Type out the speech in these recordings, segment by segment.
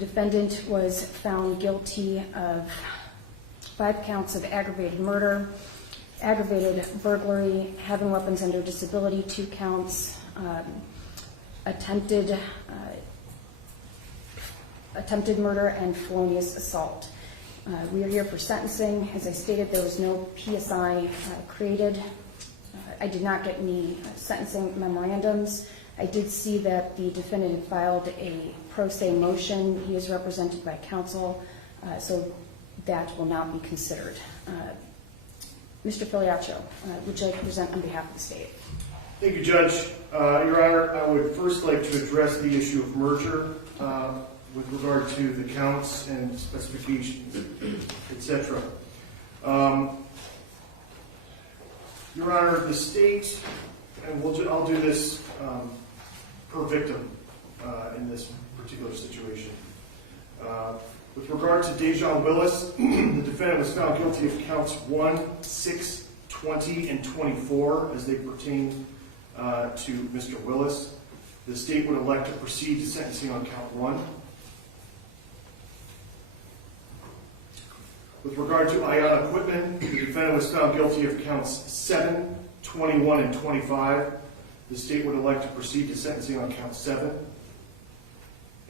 The defendant was found guilty of 5 counts of aggravated murder, aggravated burglary, having weapons under disability, 2 counts, attempted murder, and felonious assault. We are here for sentencing. As I stated, there was no PSI created. I did not get any sentencing memorandums. I did see that the defendant had filed a pro se motion. He is represented by counsel, so that will not be considered. Mr. Filiaccio, would you like to present on behalf of the state? Thank you, Judge. Your Honor, I would first like to address the issue of merger with regard to the counts and specifications, etc. Your Honor, the state, and I'll do this per victim in this particular situation. With regard to Dejan Willis, the defendant was found guilty of counts 1, 6, 20, and 24 as they pertain to Mr. Willis. The state would elect to proceed to sentencing on count 1. With regard to Ion Equipment, the defendant was found guilty of counts 7, 21, and 25. The state would elect to proceed to sentencing on count 7.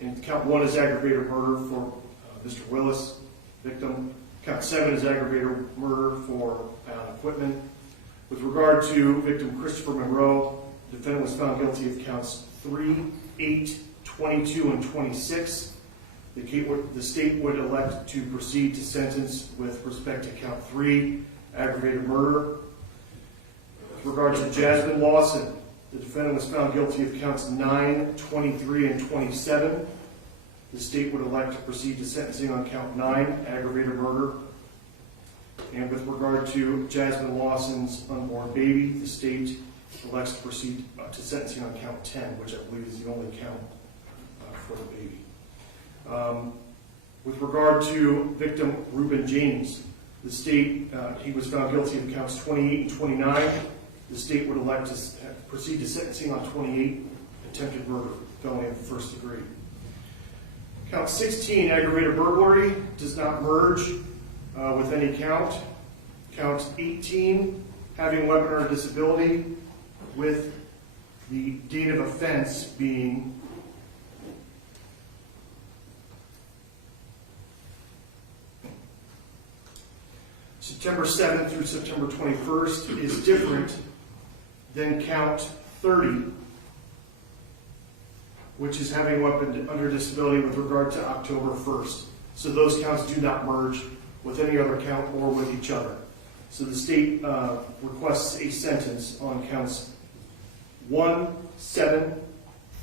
And count 1 is aggravated murder for Mr. Willis, victim. Count 7 is aggravated murder for Ion Equipment. With regard to victim Christopher Monroe, the defendant was found guilty of counts 3, 8, 22, and 26. The state would elect to proceed to sentence with respect to count 3, aggravated murder. With regard to Jasmine Lawson, the defendant was found guilty of counts 9, 23, and 27. The state would elect to proceed to sentencing on count 9, aggravated murder. And with regard to Jasmine Lawson's unborn baby, the state elects to proceed to sentencing on count 10, which I believe is the only count for the baby. With regard to victim Reuben James, the state, he was found guilty of counts 28 and 29. The state would elect to proceed to sentencing on 28, attempted murder, felony of the first degree. Count 16, aggravated burglary, does not merge with any count. Count 18, having weapon or disability, with the date of offense being September 7th through September 21st, is different than count 30, which is having weapon under disability with regard to October 1st. So those counts do not merge with any other count or with each other. So the state requests a sentence on counts 1, 7,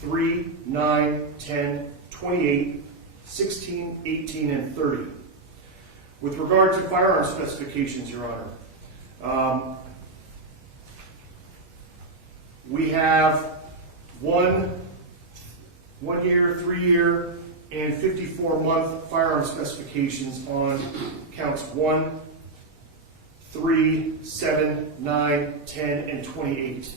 3, 9, 10, 28, 16, 18, and 30. With regard to firearm specifications, Your Honor, we have 1 year, 3 year, and 54-month firearm specifications on counts 1, 3, 7, 9, 10, and 28.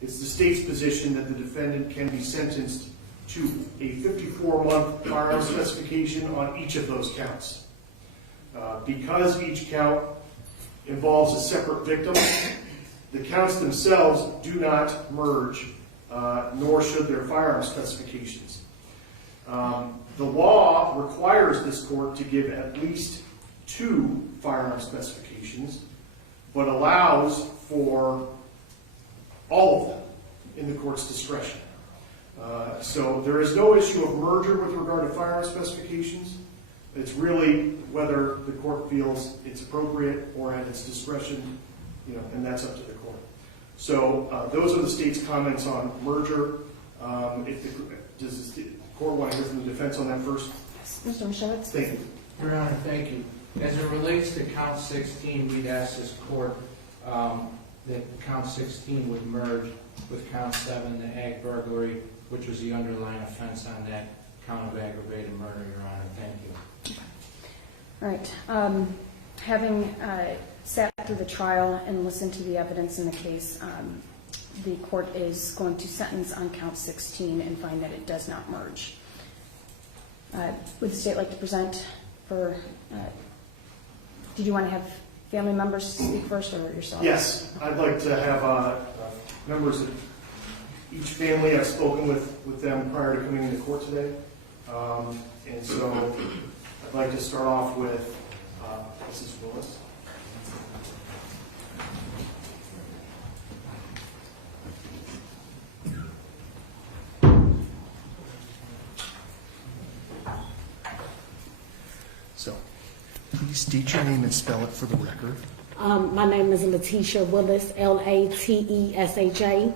It's the state's position that the defendant can be sentenced to a 54-month firearm specification on each of those counts. Because each count involves a separate victim, the counts themselves do not merge, nor should their firearm specifications. The law requires this court to give at least 2 firearm specifications, but allows for all of them in the court's discretion. So there is no issue of merger with regard to firearm specifications. It's really whether the court feels it's appropriate or at its discretion, and that's up to the court. So those are the state's comments on merger. Does the court want to hear from the defense on that first? Yes, Mr. Mischewitz. Thank you. Your Honor, thank you. As it relates to count 16, we'd ask this court that count 16 would merge with count 7, the ag burglary, which was the underlying offense on that count of aggravated murder, Your Honor. Thank you. All right. Having sat through the trial and listened to the evidence in the case, the court is going to sentence on count 16 and find that it does not merge. Would the state like to present for, did you want to have family members speak first or yourself? Yes, I'd like to have members of each family. I've spoken with them prior to coming into court today. And so I'd like to start off with Mrs. Willis. So, please state your name and spell it for the record. My name is Letitia Willis, Latesha.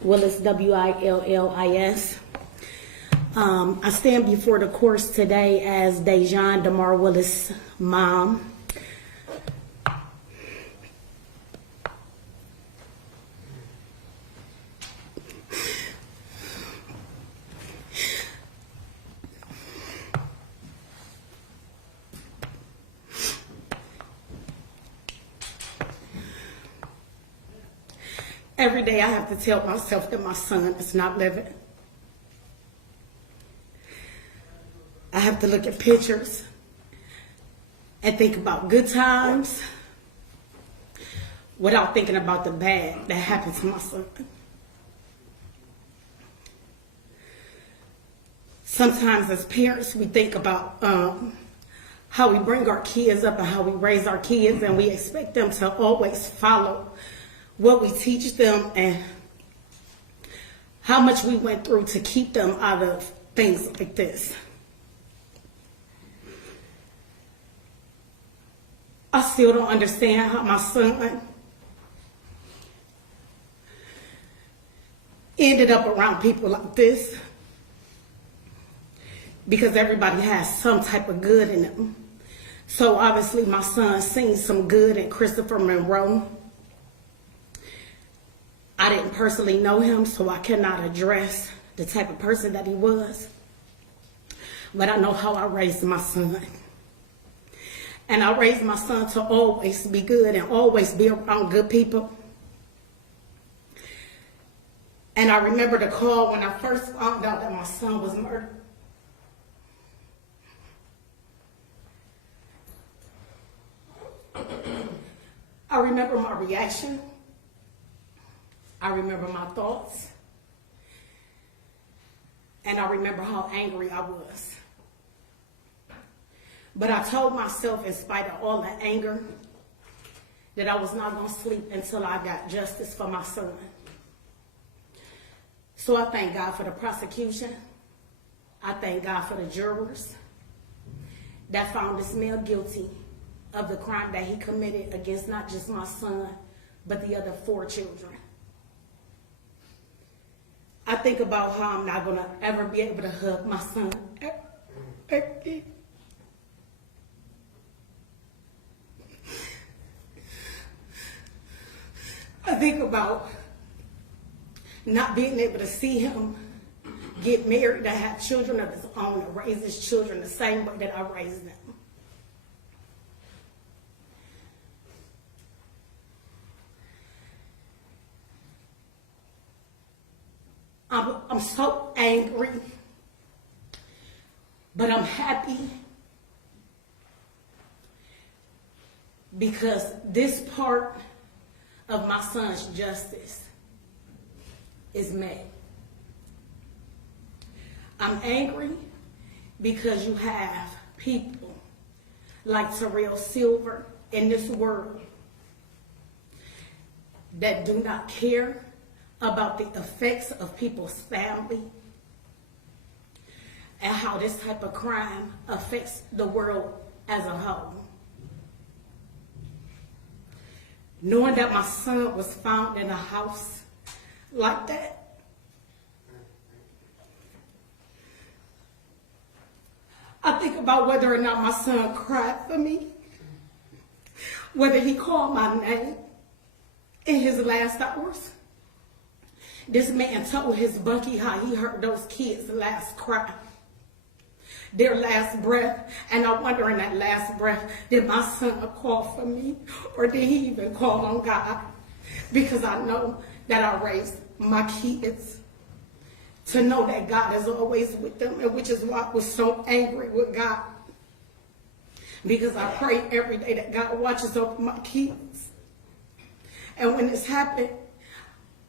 Willis, Willis. I stand before the courts today as Dejan DeMar Willis' mom. Every day I have to tell myself that my son is not living. I have to look at pictures and think about good times without thinking about the bad that happened to my son. Sometimes as parents, we think about how we bring our kids up and how we raise our kids, and we expect them to always follow what we teach them and how much we went through to keep them out of things like this. I still don't understand how my son ended up around people like this, because everybody has some type of good in them. So obviously my son seen some good in Christopher Monroe. I didn't personally know him, so I cannot address the type of person that he was. But I know how I raised my son. And I raised my son to always be good and always be around good people. And I remember the call when I first found out that my son was murdered. I remember my reaction. I remember my thoughts. And I remember how angry I was. But I told myself, in spite of all the anger, that I was not going to sleep until I got justice for my son. So I thank God for the prosecution. I thank God for the jurors that found this male guilty of the crime that he committed against not just my son, but the other 4 children. I think about how I'm not going to ever be able to hug my son. I think about not being able to see him get married, to have children of his own, to raise his children the same way that I raised them. I'm so angry, but I'm happy because this part of my son's justice is met. I'm angry because you have people like Terrell Silver in this world that do not care about the effects of people's family and how this type of crime affects the world as a whole. Knowing that my son was found in a house like that, I think about whether or not my son cried for me, whether he called my name in his last hours. This man told his bunkie how he heard those kids' last cry, their last breath, and I wonder in that last breath, did my son call for me, or did he even call on God? Because I know that I raised my kids to know that God is always with them, and which is why I was so angry with God. Because I pray every day that God watches over my kids. And when this happened,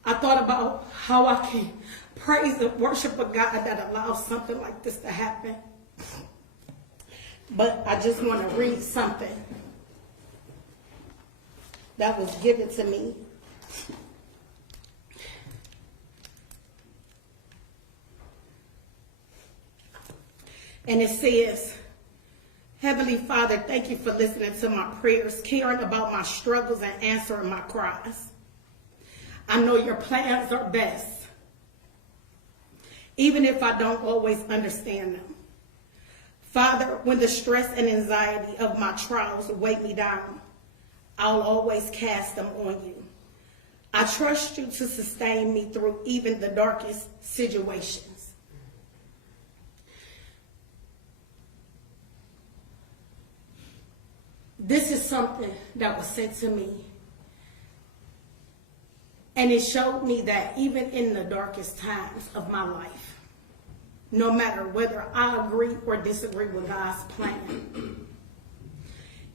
I thought about how I can praise and worship a God that allows something like this to happen. But I just want to read something that was given to me. And it says, Heavenly Father, thank you for listening to my prayers, caring about my struggles, and answering my cries. I know your plans are best, even if I don't always understand them. Father, when the stress and anxiety of my trials weigh me down, I'll always cast them on you. I trust you to sustain me through even the darkest situations. This is something that was said to me. And it showed me that even in the darkest times of my life, no matter whether I agree or disagree with God's plan,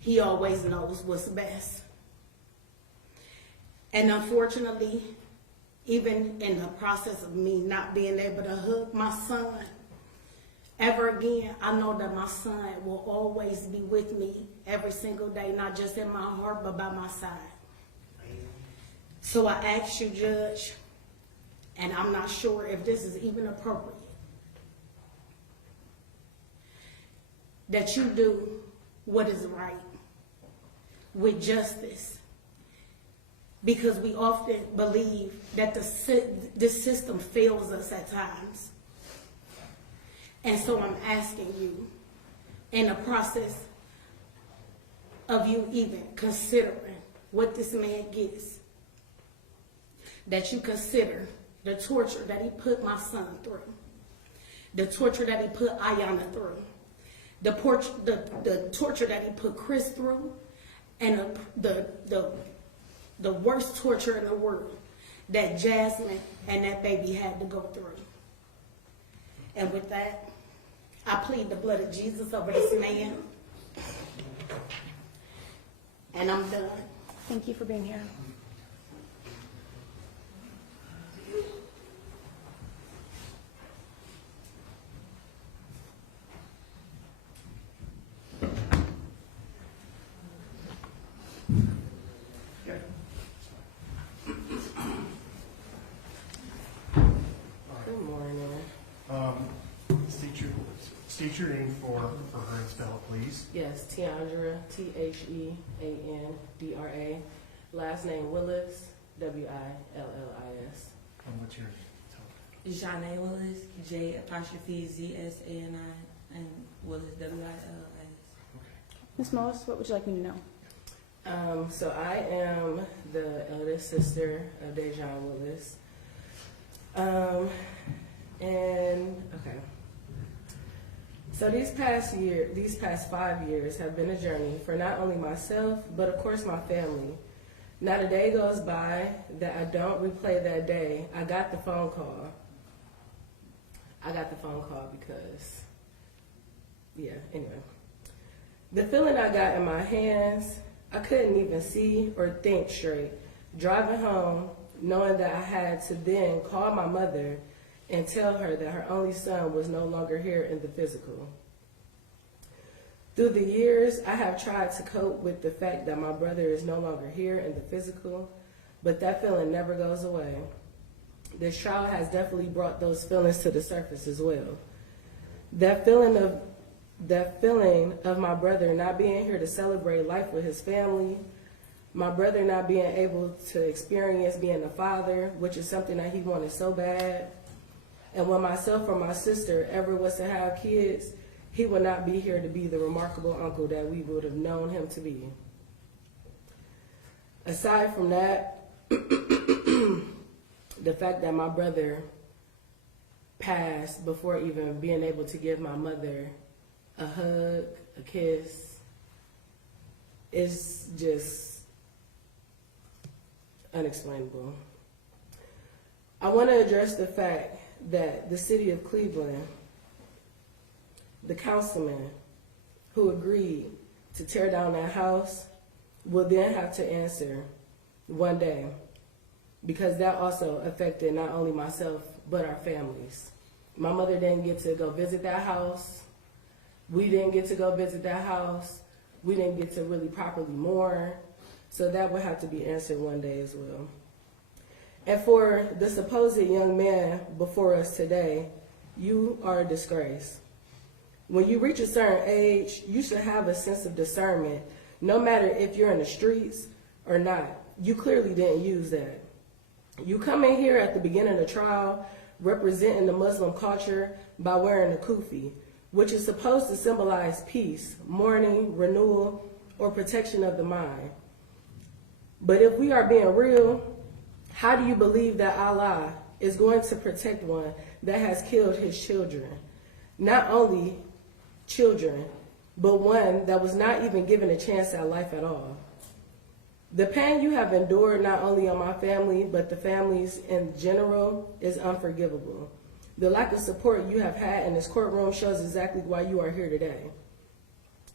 He always knows what's best. And unfortunately, even in the process of me not being able to hug my son ever again, I know that my son will always be with me every single day, not just in my heart, but by my side. So I ask you, Judge, and I'm not sure if this is even appropriate, that you do what is right with justice, because we often believe that this system fails us at times. And so I'm asking you, in the process of you even considering what this man gets, that you consider the torture that he put my son through, the torture that he put Ayana through, the torture that he put Chris through, and the worst torture in the world that Jasmine and that baby had to go through. And with that, I plead the blood of Jesus over this man. And I'm done. Thank you for being here. Good morning. State your name for her and spell it, please. Yes, Tiandra, Theandra. Last name Willis, Willis. And what's your name? Janae Willis, J'_ZSANI, and Willis, WILLIS. Ms. Mullis, what would you like me to know? So I am the eldest sister of Dejan Willis. So these past 5 years have been a journey for not only myself, but of course my family. Not a day goes by that I don't replay that day. I got the phone call because, anyway. The feeling I got in my hands, I couldn't even see or think straight. Driving home, knowing that I had to then call my mother and tell her that her only son was no longer here in the physical. Through the years, I have tried to cope with the fact that my brother is no longer here in the physical, but that feeling never goes away. This trial has definitely brought those feelings to the surface as well. That feeling of my brother not being here to celebrate life with his family, my brother not being able to experience being a father, which is something that he wanted so bad. And when myself or my sister ever was to have kids, he would not be here to be the remarkable uncle that we would have known him to be. Aside from that, the fact that my brother passed before even being able to give my mother a hug, a kiss, is just unexplainable. I want to address the fact that the city of Cleveland, the councilman who agreed to tear down that house, will then have to answer one day, because that also affected not only myself, but our families. My mother didn't get to go visit that house. We didn't get to go visit that house. We didn't get to really properly mourn. So that will have to be answered one day as well. And for the supposed young man before us today, you are a disgrace. When you reach a certain age, you should have a sense of discernment, no matter if you're in the streets or not. You clearly didn't use that. You come in here at the beginning of the trial representing the Muslim culture by wearing a kufi, which is supposed to symbolize peace, mourning, renewal, or protection of the mind. But if we are being real, how do you believe that Allah is going to protect one that has killed his children? Not only children, but one that was not even given a chance at life at all. The pain you have endured, not only on my family, but the families in general, is unforgivable. The lack of support you have had in this courtroom shows exactly why you are here today.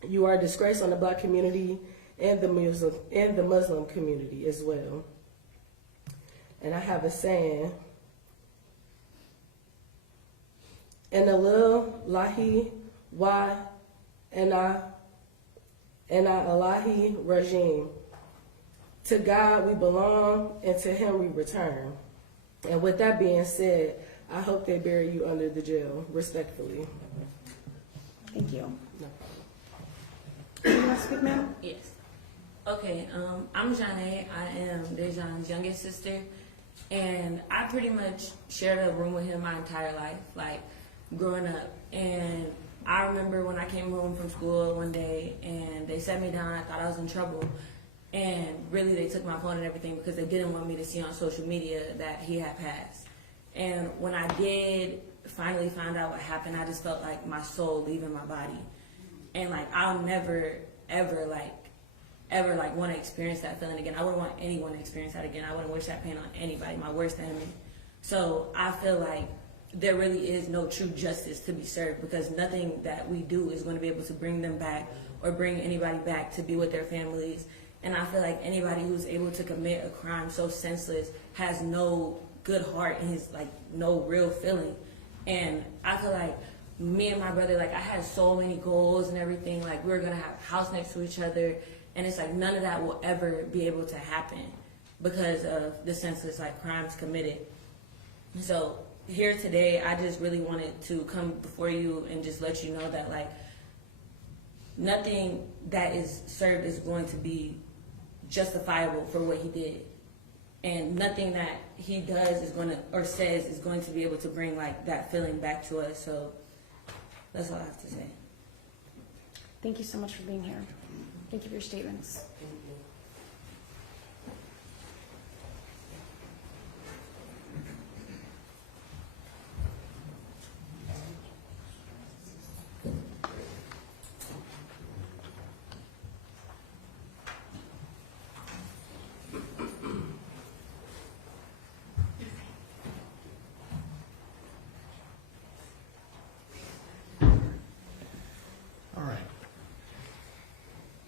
You are a disgrace on the Black community and the Muslim community as well. And I have a saying, "In the lil lahi wa ana Allahi rajim." To God we belong, and to Him we return. And with that being said, I hope they bury you under the jail, respectfully. Thank you. No. You want to speak, ma'am? Yes. Okay, I'm Janae. I am Dejan's youngest sister. And I pretty much shared a room with him my entire life, like growing up. And I remember when I came home from school one day and they set me down, I thought I was in trouble. And really they took my phone and everything because they didn't want me to see on social media that he had passed. And when I did finally find out what happened, I just felt like my soul leaving my body. And like I'll never, ever want to experience that feeling again. I wouldn't want anyone to experience that again. I wouldn't wish that pain on anybody, my worst enemy. So I feel like there really is no true justice to be served, because nothing that we do is going to be able to bring them back or bring anybody back to be with their families. And I feel like anybody who's able to commit a crime so senseless has no good heart and has like no real feeling. And I feel like me and my brother, like I had so many goals and everything. Like we were gonna have a house next to each other, and it's like none of that will ever be able to happen because of the senseless like crimes committed. So here today, I just really wanted to come before you and just let you know that like nothing that is served is going to be justifiable for what he did, and nothing that he does is going to or says is going to be able to bring like that feeling back to us. So that's all I have to say. Thank you so much for being here. Thank you for your statements. All right.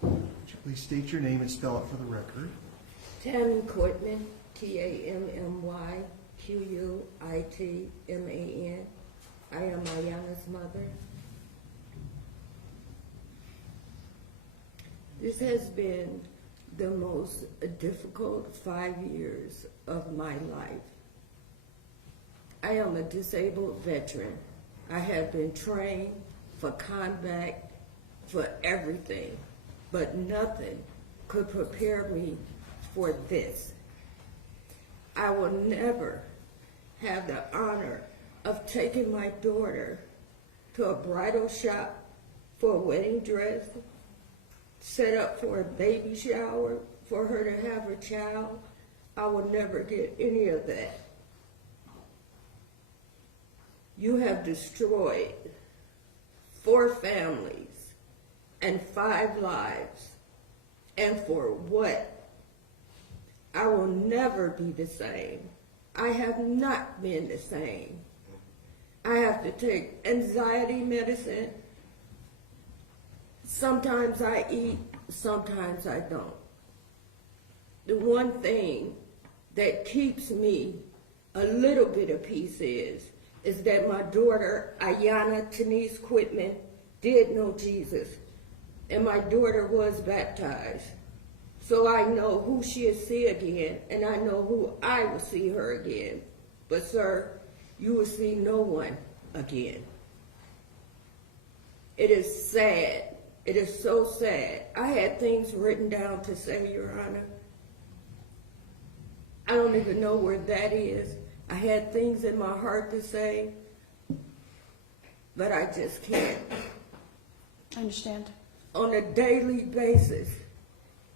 Would you please state your name and spell it for the record? Tammy Coitman, TAMMYQUITMAN. I am Ayana's mother. This has been the most difficult 5 years of my life. I am a disabled veteran. I have been trained for combat, for everything, but nothing could prepare me for this. I will never have the honor of taking my daughter to a bridal shop for a wedding dress, set up for a baby shower for her to have a child. I will never get any of that. You have destroyed 4 families and 5 lives. And for what? I will never be the same. I have not been the same. I have to take anxiety medicine. Sometimes I eat, sometimes I don't. The one thing that keeps me a little bit of peace is that my daughter, Ayana Denise Quitman, did know Jesus. And my daughter was baptized. So I know who she'll see again, and I know who I will see her again. But sir, you will see no one again. It is sad. It is so sad. I had things written down to say, Your Honor. I don't even know where that is. I had things in my heart to say, but I just can't. I understand. On a daily basis,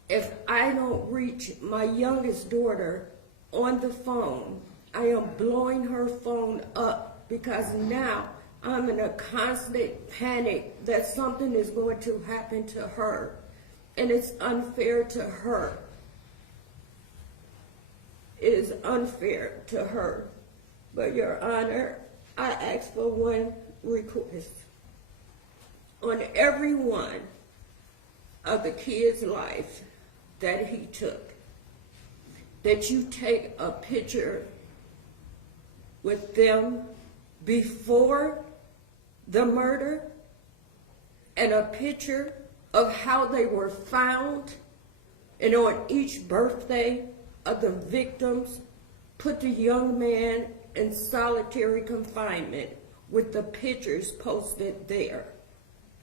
if I don't reach my youngest daughter on the phone, I am blowing her phone up because now I'm in a constant panic that something is going to happen to her, and it's unfair to her. It is unfair to her. But Your Honor, I ask for one request. On every one of the kids' life that he took, that you take a picture with them before the murder and a picture of how they were found, and on each birthday of the victims, put the young man in solitary confinement with the pictures posted there.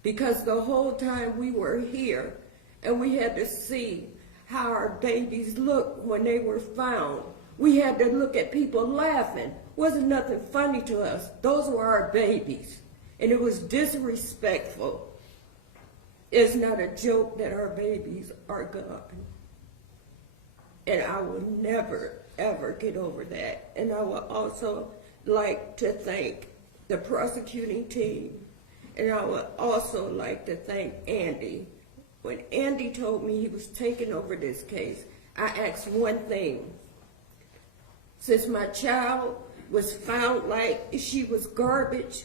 Because the whole time we were here and we had to see how our babies looked when they were found, we had to look at people laughing. Wasn't nothing funny to us. Those were our babies. And it was disrespectful. It's not a joke that our babies are gone. And I will never, ever get over that. And I would also like to thank the prosecuting team. And I would also like to thank Andy. When Andy told me he was taking over this case, I asked one thing. Since my child was found like she was garbage,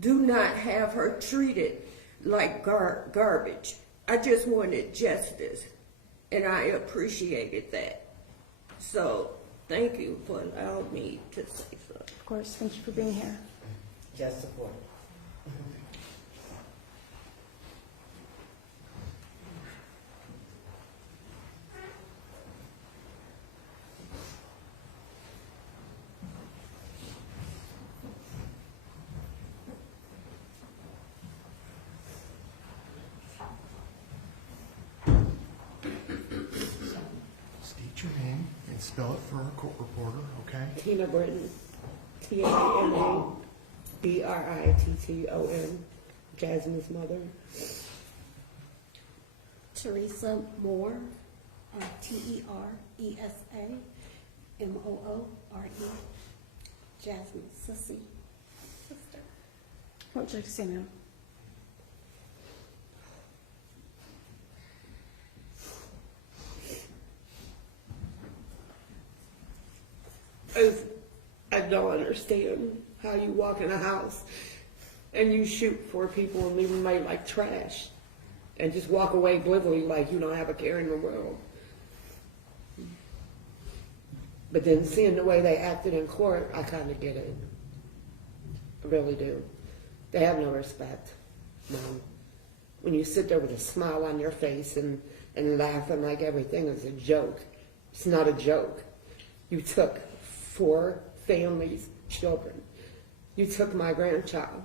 do not have her treated like garbage. I just wanted justice. And I appreciated that. So, thank you for allowing me to say so. Of course, thank you for being here. Just support. State your name and spell it for our court reporter, okay? Tina Britton, TinaBritton, Jasmine's mother. Teresa Moore, TeresaMoore, Jasmine's sister. What would you like to say, ma'am? I don't understand how you walk in a house and you shoot 4 people and leave them made like trash and just walk away glibly like you don't have a care in the world. But then seeing the way they acted in court, I kind of get it. I really do. They have no respect, Mom. When you sit there with a smile on your face and laughing like everything is a joke, it's not a joke. You took 4 families, children. You took my grandchild,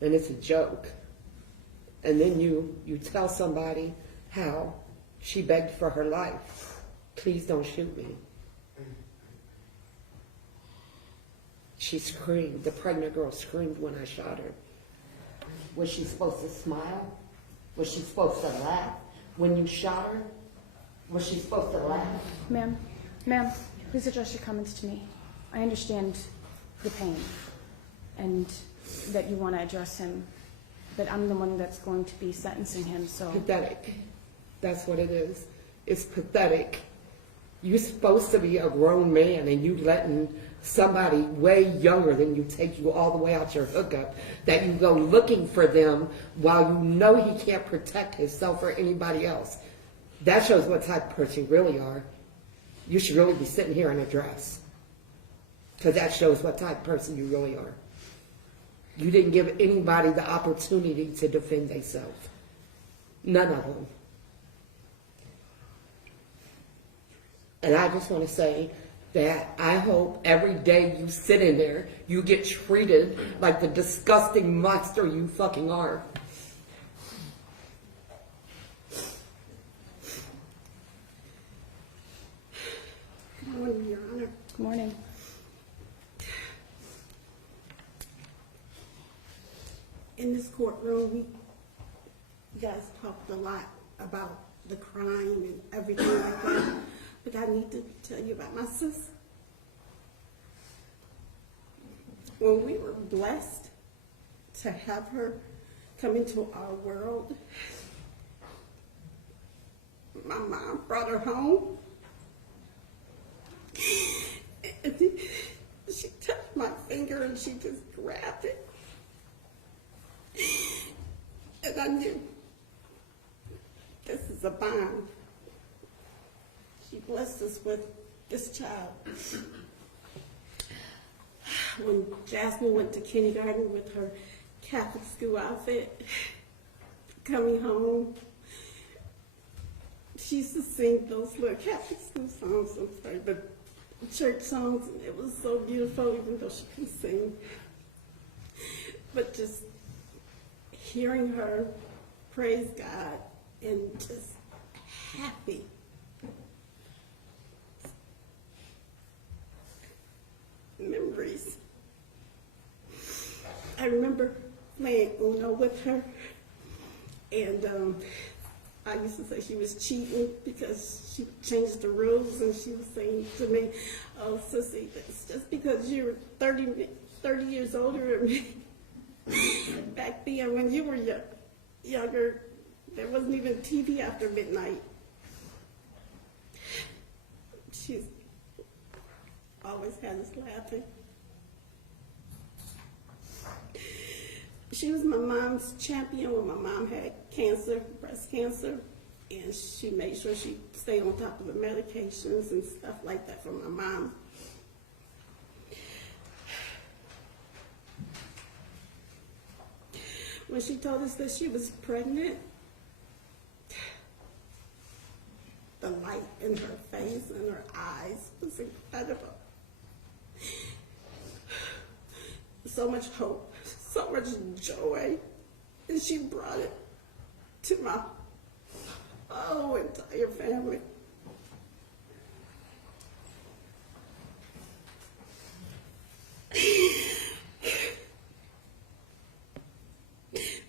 and it's a joke. And then you tell somebody how she begged for her life. Please don't shoot me. She screamed. The pregnant girl screamed when I shot her. Was she supposed to smile? Was she supposed to laugh? When you shot her, was she supposed to laugh? Ma'am, please address your comments to me. I understand the pain and that you want to address him, but I'm the one that's going to be sentencing him, so. Pathetic. That's what it is. It's pathetic. You're supposed to be a grown man and you letting somebody way younger than you take you all the way out your hookup, that you go looking for them while you know he can't protect himself or anybody else. That shows what type of person you really are. You should really be sitting here in a dress, because that shows what type of person you really are. You didn't give anybody the opportunity to defend themselves. None of them. And I just want to say that I hope every day you sit in there, you get treated like the disgusting monster you fucking are. Good morning, Your Honor. Good morning. In this courtroom, you guys talked a lot about the crime and everything like that, but I need to tell you about my sister. When we were blessed to have her come into our world, my mom brought her home. And she touched my finger and she just grabbed it. And I knew this is a bond. She blessed us with this child. When Jasmine went to kindergarten with her Catholic school outfit, coming home, she used to sing those little Catholic school songs, I'm sorry, but church songs, and it was so beautiful, even though she couldn't sing. But just hearing her praise God and just happy. Memories. I remember playing Uno with her, and I used to say she was cheating because she changed the rules, and she was saying to me, "Oh, sissy, it's just because you're 30 years older than me." Back then, when you were younger, there wasn't even TV after midnight. She's always had us laughing. She was my mom's champion when my mom had cancer, breast cancer, and she made sure she stayed on top of the medications and stuff like that for my mom. When she told us that she was pregnant, the light in her face and her eyes was incredible. So much hope, so much joy, and she brought it to my whole entire family.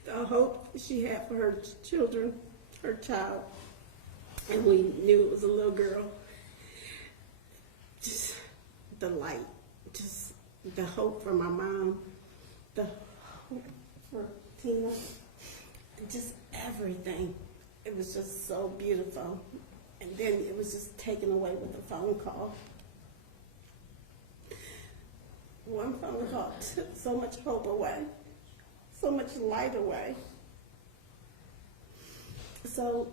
The hope she had for her children, her child, and we knew it was a little girl. Just the light, just the hope for my mom, the hope for Tina, and just everything. It was just so beautiful. And then it was just taken away with a phone call. One phone call took so much hope away, so much light away. So,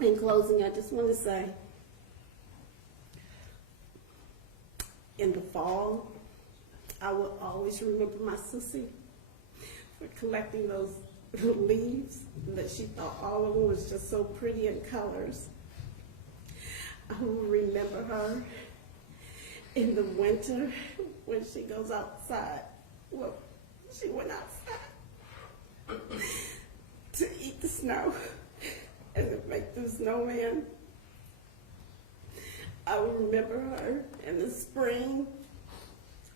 in closing, I just want to say, in the fall, I will always remember my sissy for collecting those leaves that she thought all of them was just so pretty in colors. I will remember her in the winter when she goes outside. Well, she went outside to eat the snow and to make the snowman. I will remember her in the spring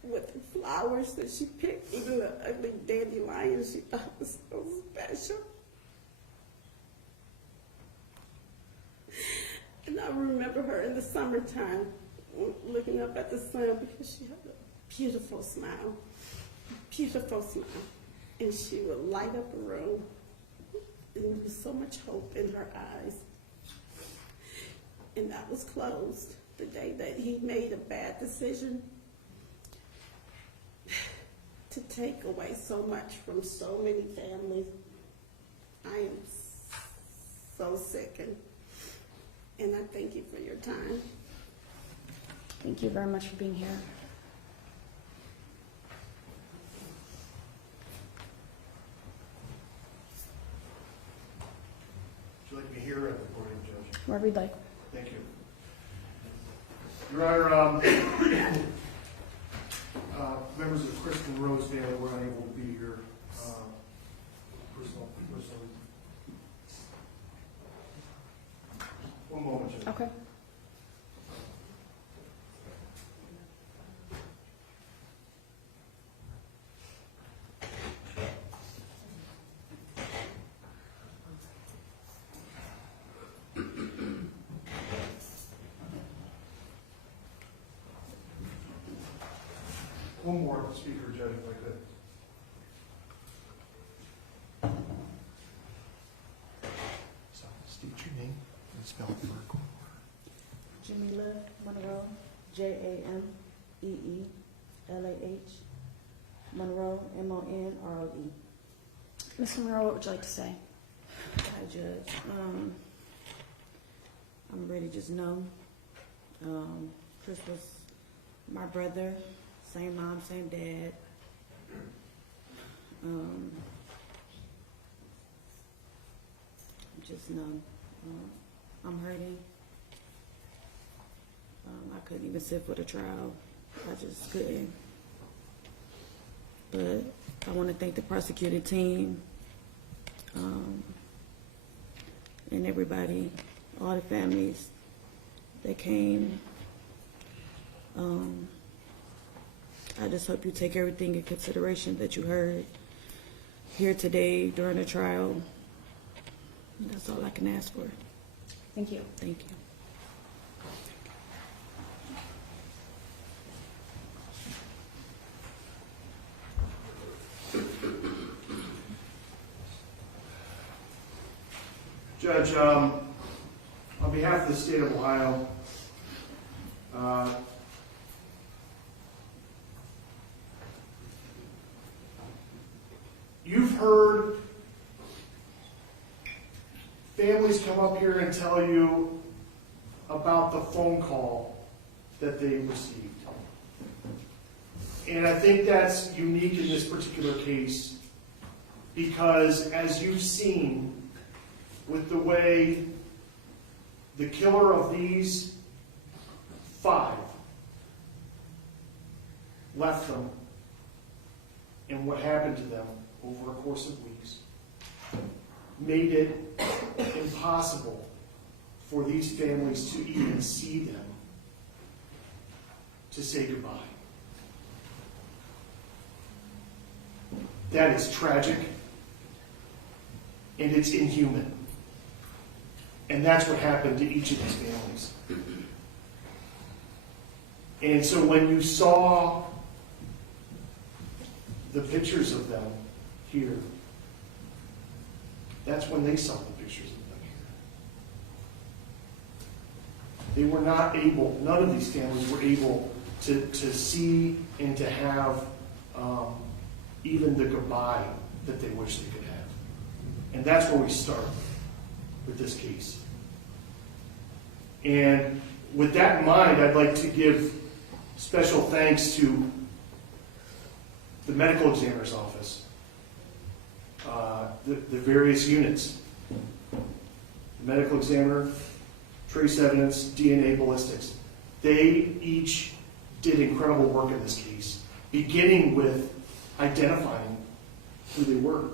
with the flowers that she picked, even the ugly dandelion she thought was so special. And I remember her in the summertime, looking up at the sun, because she had a beautiful smile, and she would light up a room, and there was so much hope in her eyes. And that was closed the day that he made a bad decision to take away so much from so many families. I am so sickened, and I thank you for your time. Thank you very much for being here. Would you like me here at the podium, Judge? Wherever you'd like. Thank you. Your Honor, members of Kristen Rose family were unable to be here. Personally. One moment, Judge. Okay. One more speaker, Judge, if I could. So state your name and spell it for a court order. Jamila Monroe, Jameeelah, Monroe, Monroe. Ms. Monroe, what would you like to say? Hi, Judge. I'm ready, just know. Chris was my brother, same mom, same dad. Just know. I'm hurting. I couldn't even sit for the trial. I just couldn't. But I want to thank the prosecuting team and everybody, all the families that came. I just hope you take everything in consideration that you heard here today during the trial. That's all I can ask for. Thank you. Thank you. Judge, on behalf of the state of Ohio, you've heard families come up here and tell you about the phone call that they received. And I think that's unique in this particular case because, as you've seen, with the way the killer of these 5 left them and what happened to them over a course of weeks made it impossible for these families to even see them, to say goodbye. That is tragic, and it's inhuman. And that's what happened to each of these families. And so when you saw the pictures of them here, that's when they saw the pictures of them here. They were not able, none of these families were able to see and to have even the goodbye that they wish they could have. And that's where we start with this case. And with that in mind, I'd like to give special thanks to the medical examiner's office, the various units, the medical examiner, trace evidence, DNA ballistics. They each did incredible work in this case, beginning with identifying who they were.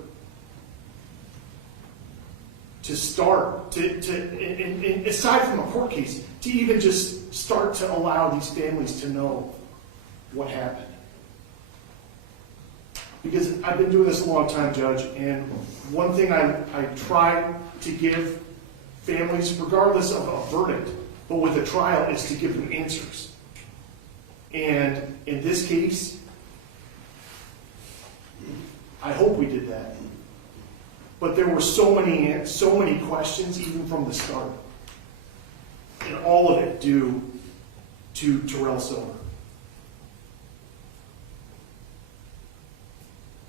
To start, and aside from a court case, to even just start to allow these families to know what happened. Because I've been doing this a long time, Judge, and one thing I try to give families, regardless of a verdict, but with a trial, is to give them answers. And in this case, I hope we did that. But there were so many questions, even from the start. And all of it due to Terrell Silver.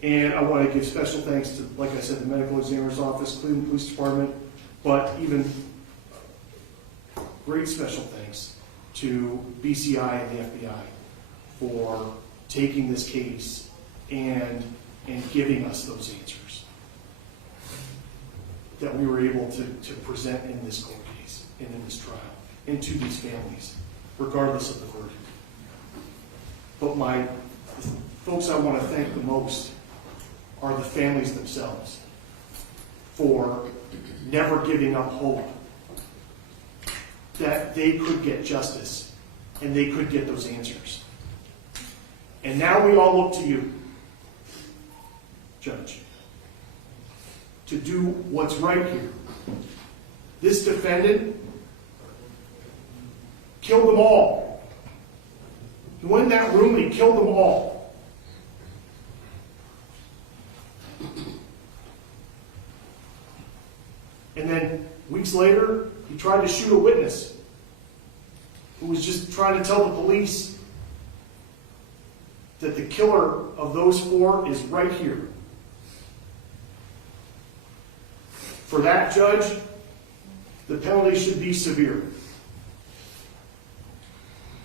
And I want to give special thanks to, like I said, the medical examiner's office, Cleveland Police Department, but even great special thanks to BCI and the FBI for taking this case and giving us those answers that we were able to present in this court case and in this trial and to these families, regardless of the verdict. But the folks I want to thank the most are the families themselves for never giving up hope that they could get justice and they could get those answers. And now we all look to you, Judge, to do what's right here. This defendant killed them all. He went in that room and he killed them all. And then weeks later, he tried to shoot a witness who was just trying to tell the police that the killer of those 4 is right here. For that, Judge, the penalty should be severe.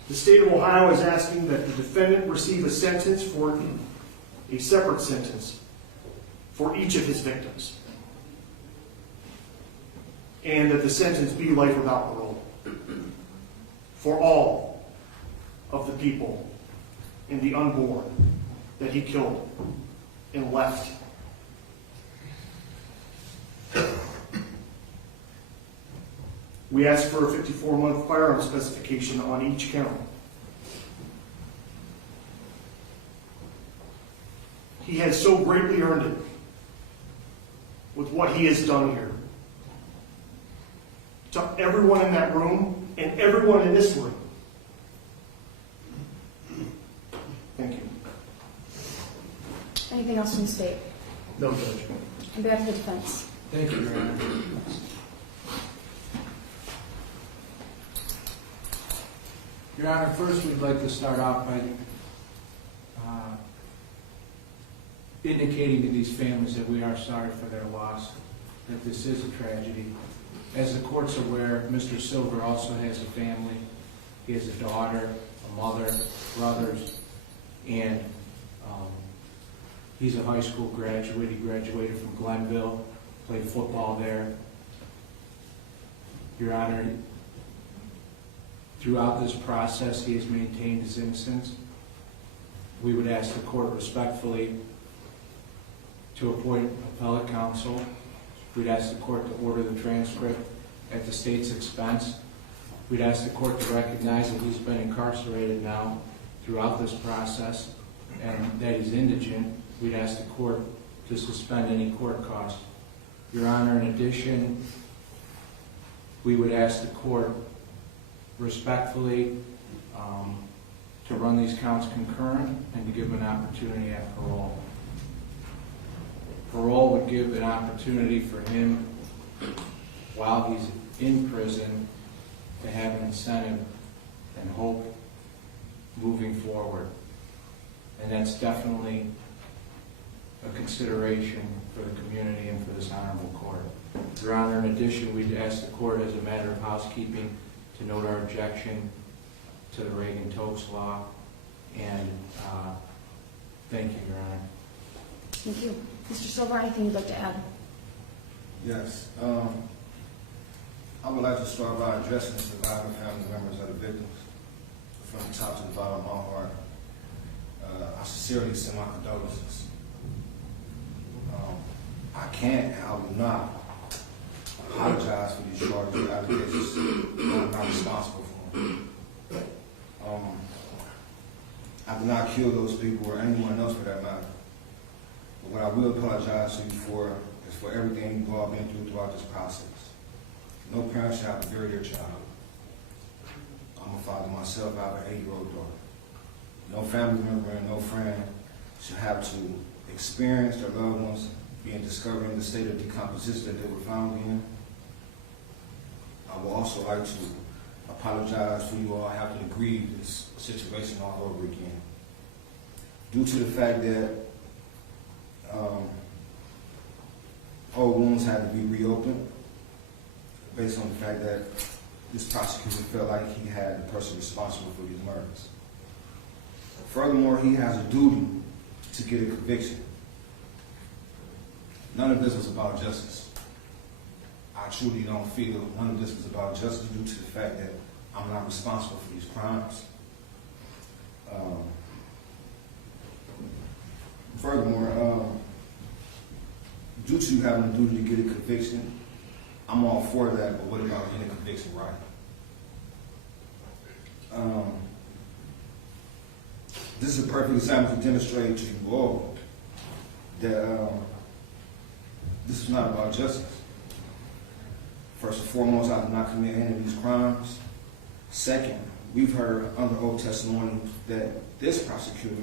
The state of Ohio is asking that the defendant receive a separate sentence for each of his victims, and that the sentence be life without parole for all of the people and the unborn that he killed and left. We ask for a 54-month firearm specification on each count. He has so greatly earned it with what he has done here. To everyone in that room and everyone in this room. Thank you. Anything else from the state? No, Judge. On behalf of the defense. Thank you, Your Honor. Your Honor, first we'd like to start off by indicating to these families that we are sorry for their loss, that this is a tragedy. As the court's aware, Mr. Silver also has a family. He has a daughter, a mother, brothers, and he's a high school graduate. He graduated from Glenville, played football there. Your Honor, throughout this process, he has maintained his innocence. We would ask the court respectfully to appoint appellate counsel. We'd ask the court to order the transcript at the state's expense. We'd ask the court to recognize that he's been incarcerated now throughout this process and that he's indigent. We'd ask the court to suspend any court costs. Your Honor, in addition, we would ask the court respectfully to run these counts concurrent and to give him an opportunity at parole. Parole would give an opportunity for him, while he's in prison, to have an incentive and hope moving forward. And that's definitely a consideration for the community and for this honorable court. Your Honor, in addition, we'd ask the court, as a matter of housekeeping, to note our objection to the Reagan-Tokes law. And thank you, Your Honor. Thank you. Mr. Silver, anything you'd like to add? Yes. I would like to start by addressing the surviving family members of the victims. From the top to the bottom of my heart, I sincerely send my condolences. I can't and I will not apologize for these charges and allegations that I'm not responsible for. I did not kill those people or anyone else for that matter. But what I will apologize to you for is for everything you've all been through throughout this process. No parent should have to bury their child. I'm a father myself. I have an 8-year-old daughter. No family member and no friend should have to experience their loved ones being discovered in the state of decomposition that they were found in. I would also like to apologize for you all having to grieve this situation all over again. Due to the fact that Old wounds had to be reopened based on the fact that this prosecutor felt like he had the person responsible for these murders. Furthermore, he has a duty to get a conviction. None of this was about justice. I truly don't feel none of this was about justice due to the fact that I'm not responsible for these crimes. Furthermore, due to having a duty to get a conviction, I'm all for that, but what about getting a conviction right? This is a perfect example to demonstrate to you all that this is not about justice. First and foremost, I did not commit any of these crimes. Second, we've heard under oath testimony that this prosecutor,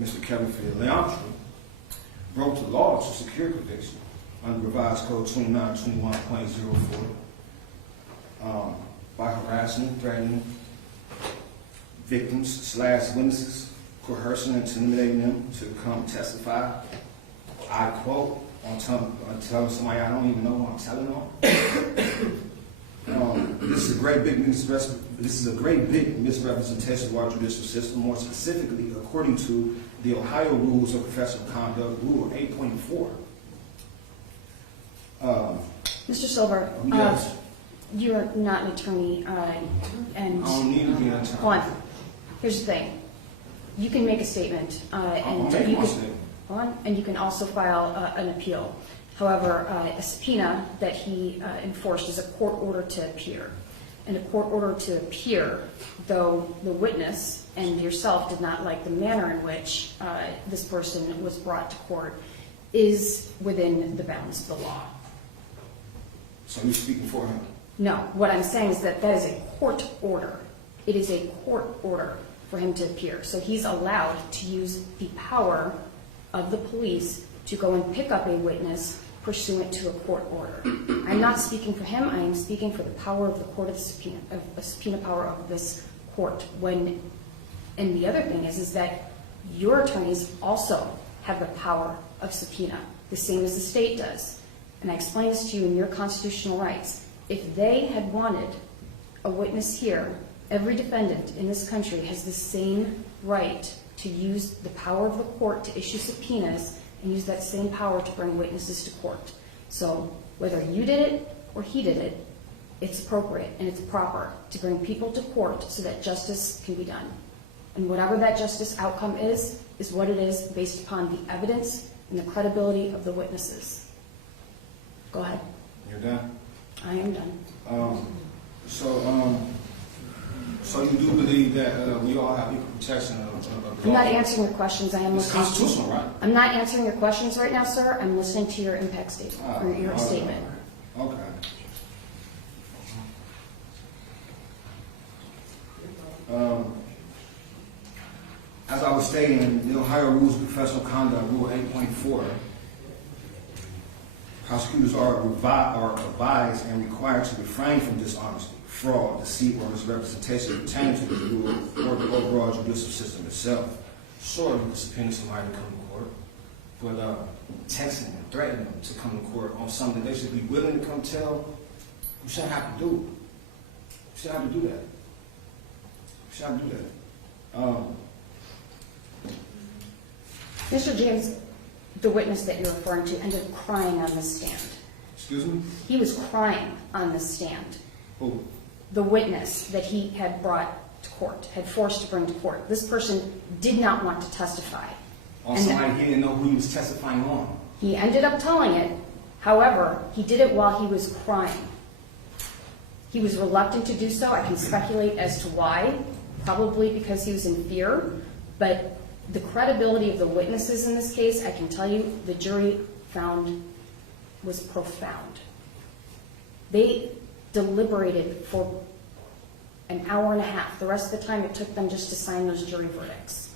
Mr. Kevin Leandro, broke the law to secure conviction under revised code 2921.04 by harassing, threatening victims / witnesses, coercing and intimidating them to come testify. I quote, I'm telling somebody I don't even know what I'm telling them. This is a great big misrepresentation of our judicial system, more specifically according to the Ohio Rules of Professional Conduct, Rule 8.4. Mr. Silver, Yes. you're not an attorney, and I don't need to be an attorney. hold on. Here's the thing: you can make a statement, and make you my can statement. hold on, and you can also file an appeal. However, a subpoena that he enforced is a court order to appear, and a court order to appear, though the witness and yourself did not like the manner in which this person was brought to court, is within the bounds of the law. So you're speaking for him? No, what I'm saying is that is a court order. It is a court order for him to appear. So he's allowed to use the power of the police to go and pick up a witness pursuant to a court order. I'm not speaking for him. I am speaking for the power of the court of the subpoena, of the subpoena power of this court. And the other thing is that your attorneys also have the power of subpoena, the same as the state does. And I explained this to you in your constitutional rights. If they had wanted a witness here, every defendant in this country has the same right to use the power of the court to issue subpoenas and use that same power to bring witnesses to court. So whether you did it or he did it, it's appropriate and it's proper to bring people to court so that justice can be done. And whatever that justice outcome is what it is based upon the evidence and the credibility of the witnesses. Go ahead. You're done? I am done. So you do believe that we all have equal protection of the I'm law? not answering your questions. I am It's listening. constitutional, right? I'm not answering your questions right now, sir. I'm listening to your impact statement, or your Okay. statement. Okay. As I was stating, the Ohio Rules of Professional Conduct, Rule 8.4, prosecutors are advised and required to refrain from dishonesty, fraud, deceit, or misrepresentation pertaining to the rule or the overall judicial system itself. Sure, you can subpoena somebody to come to court, but texting and threatening them to come to court on something they should be willing to come tell, you shouldn't have to do. You shouldn't have to do that. You shouldn't have to do that. Mr. James, the witness that you're referring to, ended up crying on the stand. Excuse me? He was crying on the stand. Who? The witness that he had brought to court, had forced to bring to court. This person did not want to testify. On And somebody he didn't know who he was testifying on. he ended up telling it. However, he did it while he was crying. He was reluctant to do so. I can speculate as to why. Probably because he was in fear. But the credibility of the witnesses in this case, I can tell you, the jury found was profound. They deliberated for an hour and a half. The rest of the time it took them just to sign those jury verdicts.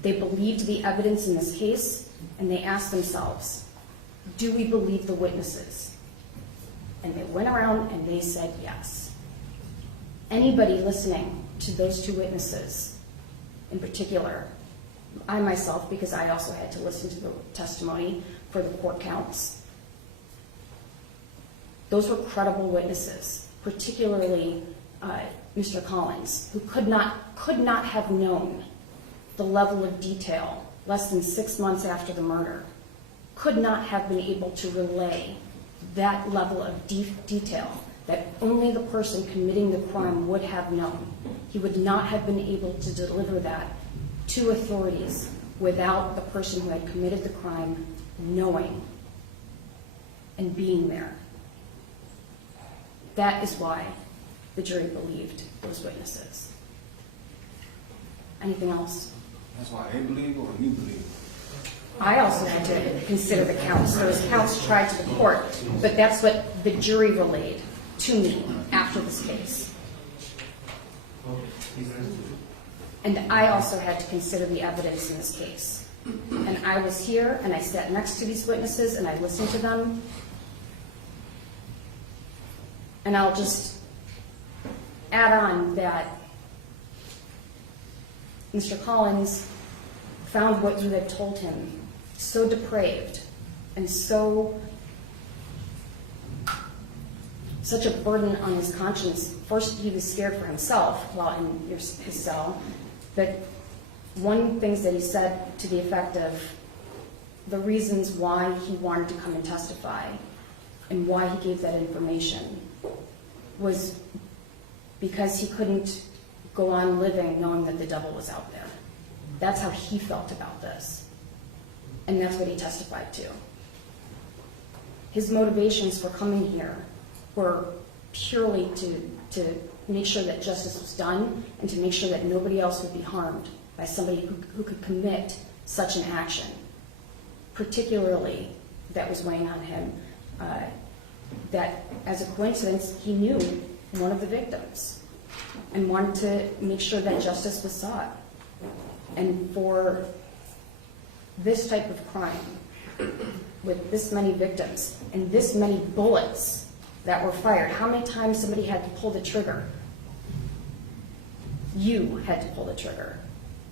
They believed the evidence in this case, and they asked themselves, do we believe the witnesses? And they went around and they said yes. Anybody listening to those two witnesses in particular I myself, because I also had to listen to the testimony for the court counts. Those were credible witnesses, particularly Mr. Collins, who could not have known the level of detail less than 6 months after the murder, could not have been able to relay that level of detail that only the person committing the crime would have known. He would not have been able to deliver that to authorities without the person who had committed the crime knowing and being there. That is why the jury believed those witnesses. Anything else? That's why they believe or you believe. I also had to consider the counts. Those counts tried to the court, but that's what the jury relayed to me after this case. And I also had to consider the evidence in this case. And I was here, and I sat next to these witnesses, and I listened to them. And I'll just add on that Mr. Collins found what you had told him so depraved and such a burden on his conscience. First, he was scared for himself while in his cell, but one thing that he said to the effect of the reasons why he wanted to come and testify and why he gave that information was because he couldn't go on living knowing that the devil was out there. That's how he felt about this. And that's what he testified to. His motivations for coming here were purely to make sure that justice was done and to make sure that nobody else would be harmed by somebody who could commit such an action, particularly that was weighing on him, that as a coincidence, he knew one of the victims and wanted to make sure that justice was sought. And for this type of crime, with this many victims and this many bullets that were fired, how many times somebody had to pull the trigger? You had to pull the trigger.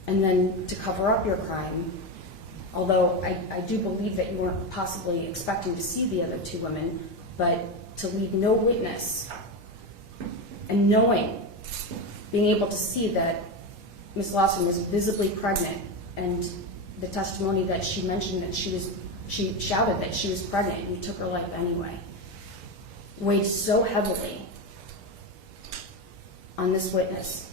And then to cover up your crime, although I do believe that you weren't possibly expecting to see the other two women, but to leave no witness and knowing, being able to see that Ms. Lawson was visibly pregnant, and the testimony that she mentioned that she shouted that she was pregnant and you took her life anyway, weighed so heavily on this witness.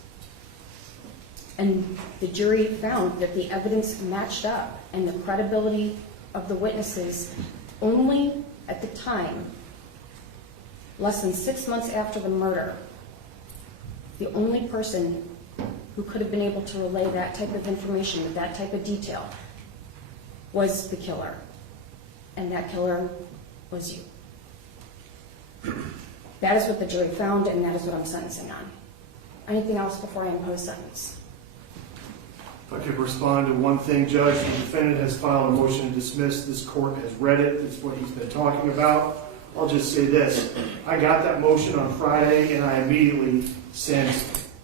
And the jury found that the evidence matched up and the credibility of the witnesses only at the time, less than 6 months after the murder, the only person who could have been able to relay that type of information with that type of detail was the killer. And that killer was you. That is what the jury found, and that is what I'm sentencing on. Anything else before I impose sentence? If I could respond to one thing, Judge, the defendant has filed a motion to dismiss. This court has read it. It's what he's been talking about. I'll just say this. I got that motion on Friday, and I immediately sent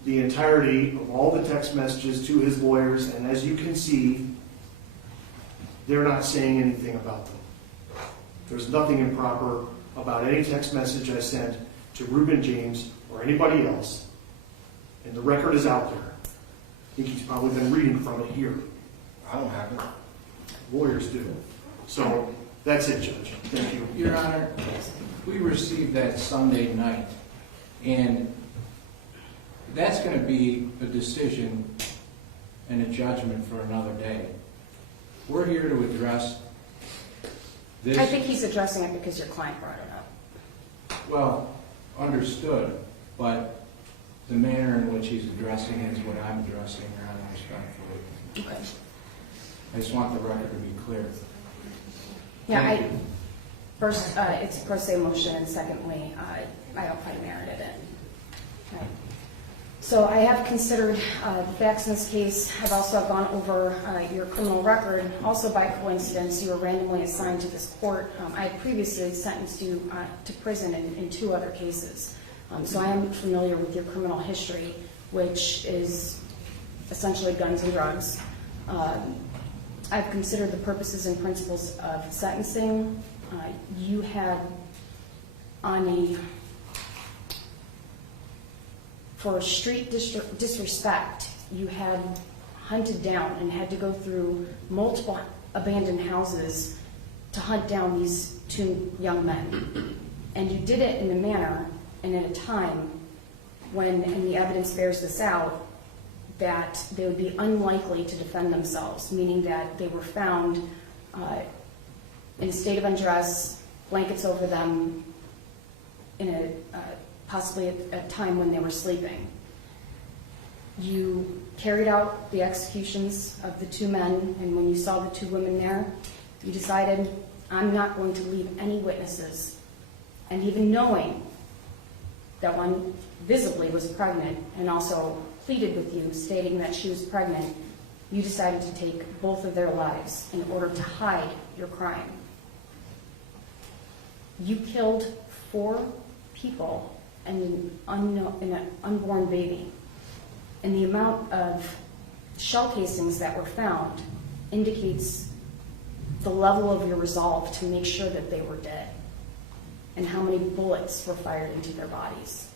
the entirety of all the text messages to his lawyers, and as you can see, they're not saying anything about them. There's nothing improper about any text message I sent to Reuben James or anybody else, and the record is out there. I think he's probably been reading from it here. I don't have it. Lawyers do. So that's it, Judge. Thank you. Your Honor, we received that Sunday night, and that's going to be a decision and a judgment for another day. We're here to address this. I think he's addressing it because your client brought it up. Well, understood, but the manner in which he's addressing it is what I'm addressing, Your Honor, respectfully. Okay. I just want the record to be clear. Yeah, first, it's a pro se motion, and secondly, I don't find merit in it. Okay. So I have considered the facts in this case. I've also gone over your criminal record. Also, by coincidence, you were randomly assigned to this court. I had previously sentenced you to prison in 2 other cases. So I am familiar with your criminal history, which is essentially guns and drugs. I've considered the purposes and principles of sentencing. You had for street disrespect, you had hunted down and had to go through multiple abandoned houses to hunt down these two young men. And you did it in a manner and at a time when, and the evidence bears this out, that they would be unlikely to defend themselves, meaning that they were found in a state of undress, blankets over them, in possibly at a time when they were sleeping. You carried out the executions of the two men, and when you saw the two women there, you decided, I'm not going to leave any witnesses. And even knowing that one visibly was pregnant and also pleaded with you, stating that she was pregnant, you decided to take both of their lives in order to hide your crime. You killed 4 people and an unborn baby. And the amount of shell casings that were found indicates the level of your resolve to make sure that they were dead and how many bullets were fired into their bodies.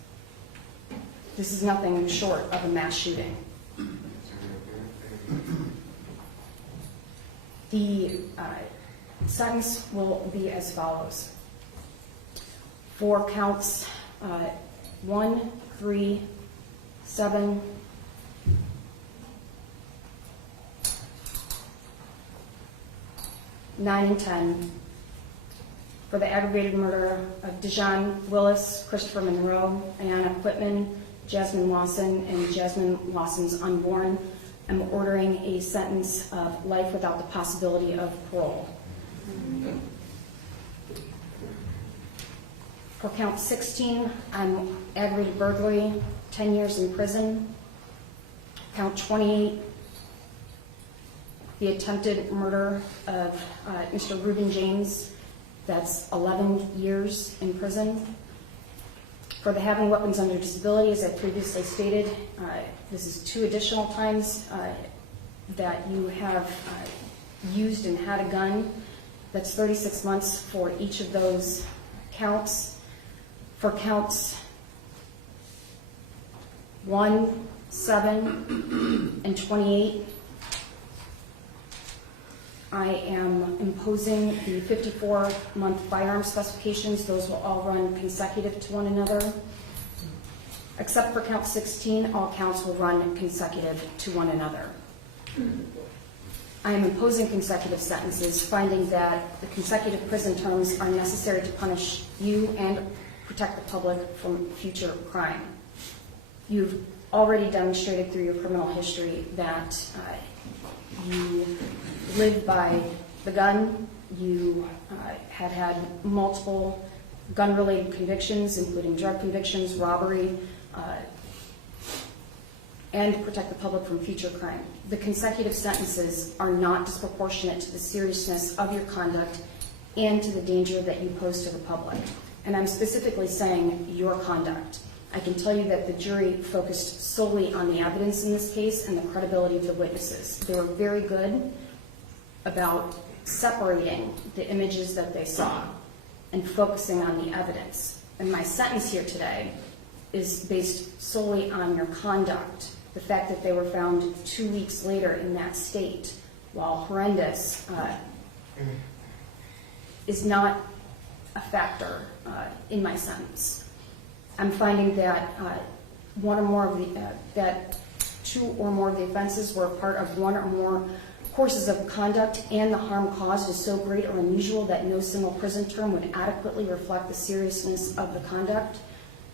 This is nothing short of a mass shooting. The sentence will be as follows. For counts 1, 3, 7, 9, and 10, for the aggravated murder of Dejan Willis, Christopher Monroe, Ayanna Quitman, Jasmine Lawson, and Jasmine Lawson's unborn, I'm ordering a sentence of life without the possibility of parole. For count 16, I'm aggravated burglary, 10 years in prison. Count 28, the attempted murder of Mr. Reuben James, that's 11 years in prison. For the having weapons under disability, as I previously stated, this is 2 additional times that you have used and had a gun. That's 36 months for each of those counts. For counts 1, 7, and 28, I am imposing the 54-month firearm specifications. Those will all run consecutive to one another. Except for count 16, all counts will run consecutive to one another. I am imposing consecutive sentences, finding that the consecutive prison terms are necessary to punish you and protect the public from future crime. You've already demonstrated through your criminal history that you lived by the gun. You had multiple gun-related convictions, including drug convictions, robbery, and protect the public from future crime. The consecutive sentences are not disproportionate to the seriousness of your conduct and to the danger that you pose to the public. And I'm specifically saying your conduct. I can tell you that the jury focused solely on the evidence in this case and the credibility of the witnesses. They were very good about separating the images that they saw and focusing on the evidence. And my sentence here today is based solely on your conduct. The fact that they were found 2 weeks later in that state, while horrendous, is not a factor in my sentence. I'm finding that that 2 or more of the offenses were part of 1 or more courses of conduct, and the harm caused is so great or unusual that no single prison term would adequately reflect the seriousness of the conduct.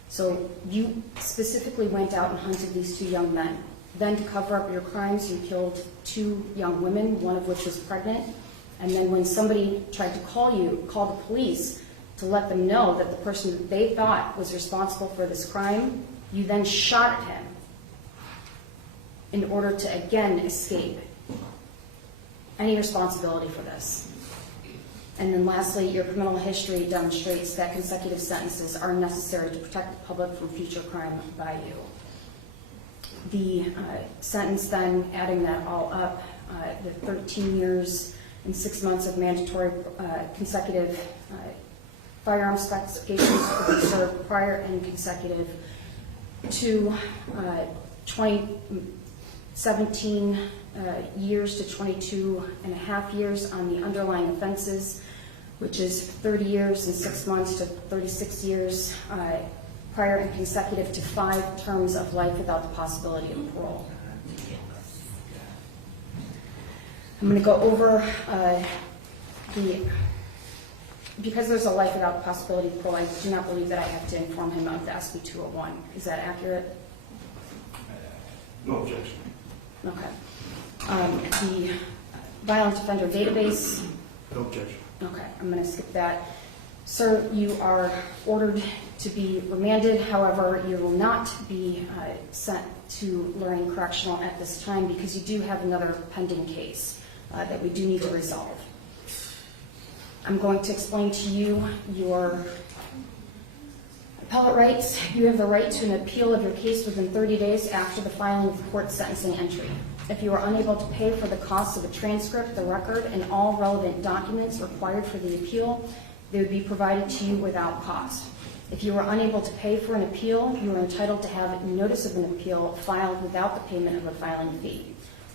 So you specifically went out and hunted these 2 young men. Then to cover up your crimes, you killed 2 young women, one of which was pregnant. And then when somebody tried to call the police to let them know that the person that they thought was responsible for this crime, you then shot at him in order to again escape any responsibility for this. And then lastly, your criminal history demonstrates that consecutive sentences are necessary to protect the public from future crime by you. The sentence then, adding that all up, the 13 years and 6 months of mandatory consecutive firearm specifications will be served prior and consecutive to 17 years to 22 and a half years on the underlying offenses, which is 30 years and 6 months to 36 years prior and consecutive to 5 terms of life without the possibility of parole. I'm going to go over because there's a life without the possibility of parole, I do not believe that I have to inform him of the SB 201. Is that accurate? No objection. Okay. The violent offender database. No objection. Okay, I'm going to skip that. Sir, you are ordered to be remanded. However, you will not be sent to Lorraine Correctional at this time because you do have another pending case that we do need to resolve. I'm going to explain to you your appellate rights. You have the right to an appeal of your case within 30 days after the filing of the court sentencing entry. If you are unable to pay for the cost of a transcript, the record, and all relevant documents required for the appeal, they would be provided to you without cost. If you are unable to pay for an appeal, you are entitled to have notice of an appeal filed without the payment of a filing fee.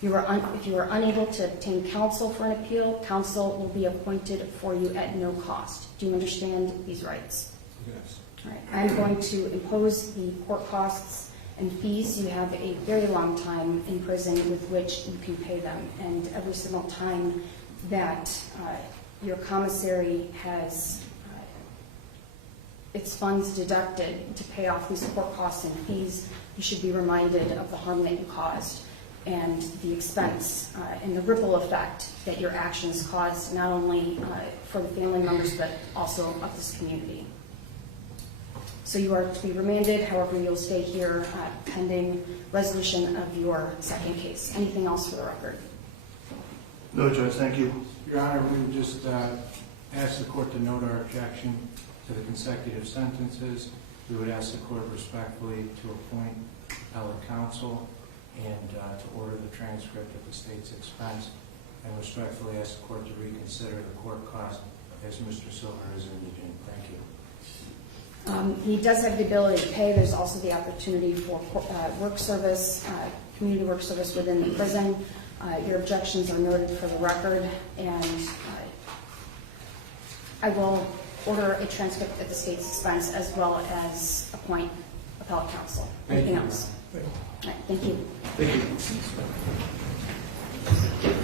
If you are unable to obtain counsel for an appeal, counsel will be appointed for you at no cost. Do you understand these rights? Yes. All right. I'm going to impose the court costs and fees. You have a very long time in prison with which you can pay them, and every single time that your commissary has its funds deducted to pay off these court costs and fees, you should be reminded of the harm that you caused and the expense and the ripple effect that your actions caused, not only for the family members but also of this community. So you are to be remanded. However, you'll stay here pending resolution of your second case. Anything else for the record? No, Judge, thank you. Your Honor, we would just ask the court to note our objection to the consecutive sentences. We would ask the court respectfully to appoint appellate counsel and to order the transcript at the state's expense, and respectfully ask the court to reconsider the court cost as Mr. Silver is indigent. Thank you. He does have the ability to pay. There's also the opportunity for work service, community work service within the prison. Your objections are noted for the record, and I will order a transcript at the state's expense as well as appoint appellate counsel. Anything else? All right, thank you. Thank you.